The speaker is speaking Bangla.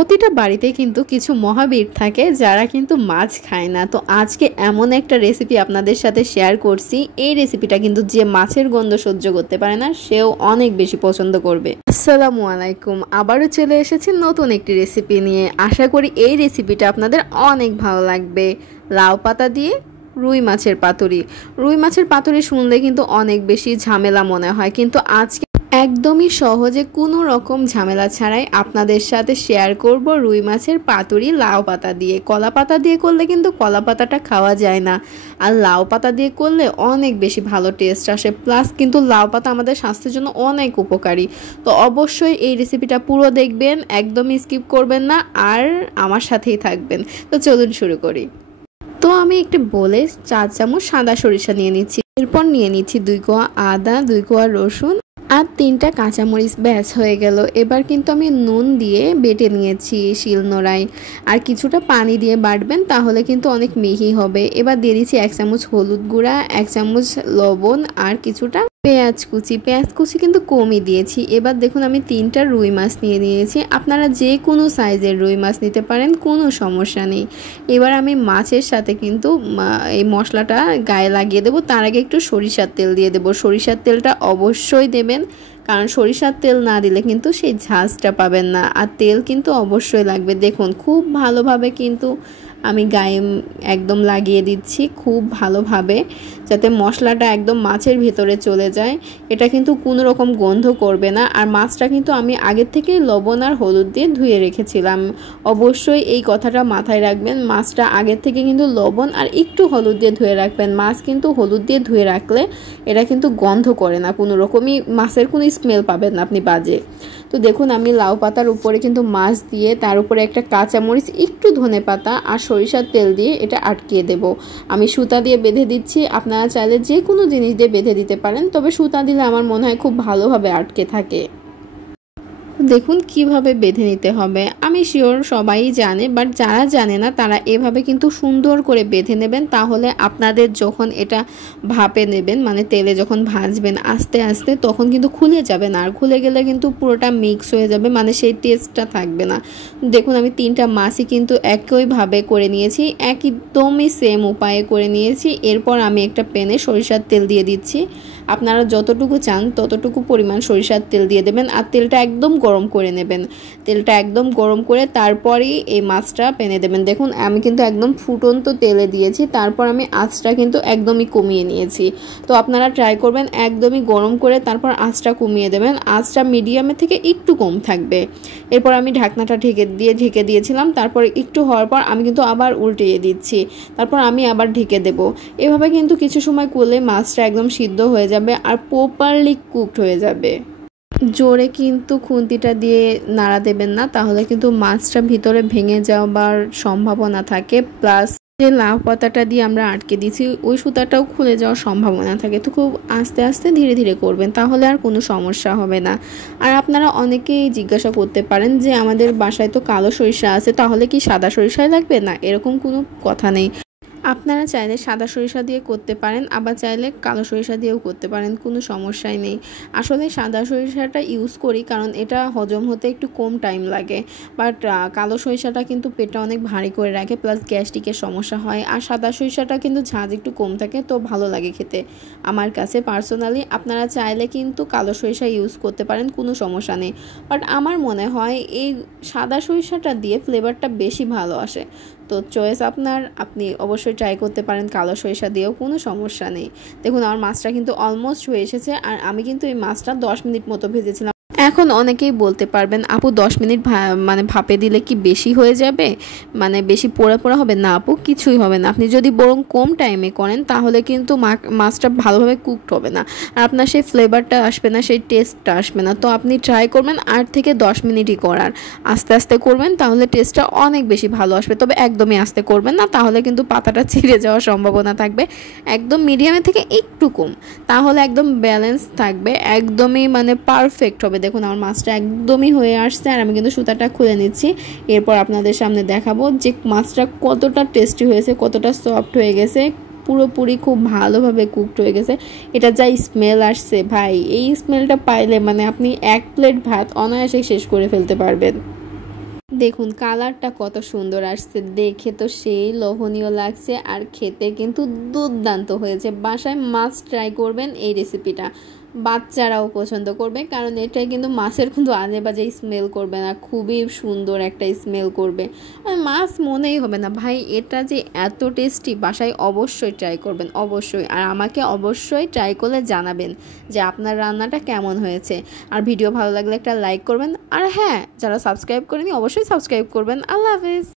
প্রতিটা বাড়িতে কিন্তু কিছু মহাবীর থাকে যারা কিন্তু মাছ খায় না। তো আজকে এমন একটা রেসিপি আপনাদের সাথে শেয়ার করছি। এই রেসিপিটা কিন্তু যে মাছের গন্ধ সহ্য করতে পারে না সেও অনেক বেশি পছন্দ করবে। আসসালামু আলাইকুম, আবারও চলে এসেছি নতুন একটি রেসিপি নিয়ে। আশা করি এই রেসিপিটা আপনাদের অনেক ভালো লাগবে। লাউ পাতা দিয়ে রুই মাছের পাতুরি। রুই মাছের পাতুরি শুনলে কিন্তু অনেক বেশি ঝামেলা মনে হয়, কিন্তু আজকে একদমই সহজে কোনো রকম ঝামেলা ছাড়াই আপনাদের সাথে শেয়ার করব রুই মাছের পাতুরি লাউ পাতা দিয়ে। কলা পাতা দিয়ে করলে কিন্তু কলা পাতাটা খাওয়া যায় না, আর লাউ পাতা দিয়ে করলে অনেক বেশি ভালো টেস্ট আসে। প্লাস কিন্তু লাউ পাতা আমাদের স্বাস্থ্যের জন্য অনেক উপকারী। তো অবশ্যই এই রেসিপিটা পুরো দেখবেন, একদমই স্কিপ করবেন না, আর আমার সাথেই থাকবেন। তো চলুন শুরু করি। তো আমি একটু বলে 4 চামচ সাদা সরিষা নিয়ে নিচ্ছি। এরপর নিয়ে নিচ্ছি 2 কোয়া আদা, 2 কোয়া রসুন আর 3টা কাঁচামরিচ। ব্যাস হয়ে গেল। এবার কিন্তু আমি নুন দিয়ে বেটে নিয়েছি শিলনোড়ায়, আর কিছুটা পানি দিয়ে বাটবেন, তাহলে কিন্তু অনেক মিহি হবে। এবার দিয়ে দিচ্ছি 1 চামচ হলুদ গুঁড়া, 1 চামচ লবণ আর কিছুটা পেঁয়াজ কুচি কিন্তু কমই দিয়েছি। এবার দেখুন আমি 3টা রুই মাছ নিয়ে নিয়েছি। আপনারা যে কোনো সাইজের রুই মাছ নিতে পারেন, কোনো সমস্যা নেই। এবার আমি মাছের সাথে কিন্তু এই মশলাটা গায়ে লাগিয়ে দেবো। তার আগে একটু সরিষার তেল দিয়ে দেবো। সরিষার তেলটা অবশ্যই দেবেন, কারণ সরিষার তেল না দিলে কিন্তু সেই ঝাঁজটা পাবেন না। আর তেল কিন্তু অবশ্যই লাগবে। দেখুন খুব ভালোভাবে কিন্তু আমি গায়ে একদম লাগিয়ে দিচ্ছি, খুব ভালোভাবে, যাতে মশলাটা একদম মাছের ভিতরে চলে যায়। এটা কিন্তু কোনো রকম গন্ধ করবে না। আর মাছটা কিন্তু আমি আগের থেকে লবণ আর হলুদ দিয়ে ধুয়ে রেখেছিলাম। অবশ্যই এই কথাটা মাথায় রাখবেন, মাছটা আগের থেকে কিন্তু লবণ আর একটু হলুদ দিয়ে ধুয়ে রাখবেন। মাছ কিন্তু হলুদ দিয়ে ধুয়ে রাখলে এটা কিন্তু গন্ধ করে না, কোনো রকমই মাছের কোনো স্মেল পাবেন না আপনি বাজে। তো দেখুন আমি লাউ পাতার উপরে কিন্তু মাছ দিয়ে তার উপরে একটা কাঁচামরিচ, একটু ধনেপাতা আর সরিষার তেল দিয়ে এটা আটকিয়ে দেব। আমি সুতা দিয়ে বেঁধে দিচ্ছি। আপনারা চাইলে যে কোনো জিনিস দিয়ে বেঁধে দিতে পারেন, তবে সুতা দিলে আমার মনে হয় খুব ভালোভাবে আটকে থাকে। দেখুন কিভাবে বেঁধে নিতে হবে। আমি শিওর সবাই জানে, বাট যারা জানে না তারা এভাবে কিন্তু সুন্দর করে বেঁধে নেবেন। তাহলে আপনাদের যখন এটা ভাপে নেবেন, মানে তেলে যখন ভাজবেন আস্তে আস্তে, তখন কিন্তু খুলে যাবে না। আর খুলে গেলে কিন্তু পুরোটা মিক্স হয়ে যাবে, মানে সেই টেস্টটা থাকবে না। দেখুন আমি 3টা মাছই কিন্তু একইভাবে করে নিয়েছি, একদমই সেম উপায়ে করে নিয়েছি। এরপর আমি একটা প্যানে সরিষার তেল দিয়ে দিচ্ছি। আপনারা যতটুকু চান ততটুকু পরিমাণ সরিষার তেল দিয়ে দেবেন, আর তেলটা একদম গরম করে নেবেন। তেলটা একদম গরম করে তারপরেই এই মাছটা প্যানে দেবেন। দেখুন আমি কিন্তু একদম ফুটন্ত তেলে দিয়েছি, তারপর আমি আঁচটা কিন্তু একদমই কমিয়ে নিয়েছি। তো আপনারা ট্রাই করবেন একদমই গরম করে তারপর আঁচটা কমিয়ে দেবেন। আঁচটা মিডিয়ামের থেকে একটু কম থাকবে। এরপর আমি ঢাকনাটা ঢেকে দিয়েছিলাম। তারপর একটু হওয়ার পর আমি কিন্তু আবার উল্টিয়ে দিচ্ছি, তারপর আমি আবার ঢেকে দেব। এভাবে কিন্তু কিছু সময় করলে মাছটা একদম সিদ্ধ হয়ে যাবে আর প্রপারলি কুকড হয়ে যাবে। জোরে কিন্তু খুন্তিটা দিয়ে নাড়া দেবেন না, তাহলে কিন্তু মাছটা ভিতরে ভেঙে যাওয়ার সম্ভাবনা থাকে। প্লাস যে লাউ পাতাটা দিয়ে আমরা আটকে দিয়েছি ওই সুতাটাও খুলে যাওয়ার সম্ভাবনা থাকে। তো খুব আস্তে আস্তে ধীরে ধীরে করবেন, তাহলে আর কোনো সমস্যা হবে না। আর আপনারা অনেকেই জিজ্ঞাসা করতে পারেন যে আমাদের বাসায় তো কালো সরিষা আছে, তাহলে কি সাদা সরিষাই লাগবে? না, এরকম কোনো কথা নেই। আপনারা চাইলে সাদা সরিষা দিয়ে করতে পারেন, আবার চাইলে কালো সরিষা দিয়েও করতে পারেন, কোনো সমস্যাই নেই। আসলে সাদা সরিষাটা ইউজ করি কারণ এটা হজম হতে একটু কম টাইম লাগে, বাট কালো সরিষাটা কিন্তু পেটটা অনেক ভারী করে রাখে, প্লাস গ্যাস্ট্রিকের সমস্যা হয়। আর সাদা সরিষাটা কিন্তু ঝাঁজ একটু কম থাকে, তো ভালো লাগে খেতে আমার কাছে পার্সোনালি। আপনারা চাইলে কিন্তু কালো সরিষা ইউজ করতে পারেন, কোনো সমস্যা নেই। বাট আমার মনে হয় এই সাদা সরিষাটা দিয়ে ফ্লেভারটা বেশি ভালো আসে। তো চয়েস আপনার, আপনি অবশ্যই ট্রাই করতে পারেন কালো সরিষা দিয়েও, কোনো সমস্যা নেই। দেখুন আমার মাছটা কিন্তু অলমোস্ট হয়ে এসেছে, আর আমি কিন্তু এই মাছটা 10 মিনিট মতো ভেজেছিলাম। এখন অনেকেই বলতে পারবেন আপু 10 মিনিট মানে ভাপে দিলে কি বেশি হয়ে যাবে, মানে বেশি পোড়া পোড়া হবে? না আপু, কিছুই হবে না। আপনি যদি বরং কম টাইমে করেন তাহলে কিন্তু মাছটা ভালোভাবে কুকড হবে না, আর আপনার সেই ফ্লেভারটা আসবে না, সেই টেস্টটা আসবে না। তো আপনি ট্রাই করবেন 8 থেকে 10 মিনিটই করার। আস্তে আস্তে করবেন, তাহলে টেস্টটা অনেক বেশি ভালো আসবে। তবে একদমই আস্তে করবেন না, তাহলে কিন্তু পাতাটা ছিঁড়ে যাওয়ার সম্ভাবনা থাকবে। একদম মিডিয়ামে থেকে একটু কম, তাহলে একদম ব্যালেন্স থাকবে, একদমই মানে পারফেক্ট হবে। দেখুন আমার মাছটা একদমই হয়ে আসছে, আর আমি কিন্তু সুতাটা খুলে নিচ্ছি। এরপর আপনাদের সামনে দেখাবো যে মাছটা কতটা টেস্টি হয়েছে, কতটা সফট হয়ে গেছে, পুরোপুরি খুব ভালোভাবে কুকড হয়ে গেছে। এটা যা স্মেল আসছে ভাই, এই স্মেলটা পাইলে মানে আপনি 1 প্লেট ভাত অনায়াসে শেষ করে ফেলতে পারবেন। দেখুন কালারটা কত সুন্দর আসছে, দেখে তো সেই লোভনীয় লাগছে আর খেতে কিন্তু দুর্দান্ত হয়েছে। বাসায় মাছ ট্রাই করবেন এই রেসিপিটা, বাচ্চারাও পছন্দ করবে কারণ এটাই কিন্তু মাছের কিন্তু আজে বাজে স্মেল করবে না, খুবই সুন্দর একটা স্মেল করবে, মাছ মনেই হবে না ভাই এটা যে এত টেস্টি। বাসায় অবশ্যই ট্রাই করবেন অবশ্যই, আর আমাকে অবশ্যই ট্রাই করলে জানাবেন যে আপনার রান্নাটা কেমন হয়েছে। আর ভিডিও ভালো লাগলে একটা লাইক করবেন, আর হ্যাঁ যারা সাবস্ক্রাইব করেনি অবশ্যই সাবস্ক্রাইব করবেন। আল্লাহ হাফেজ।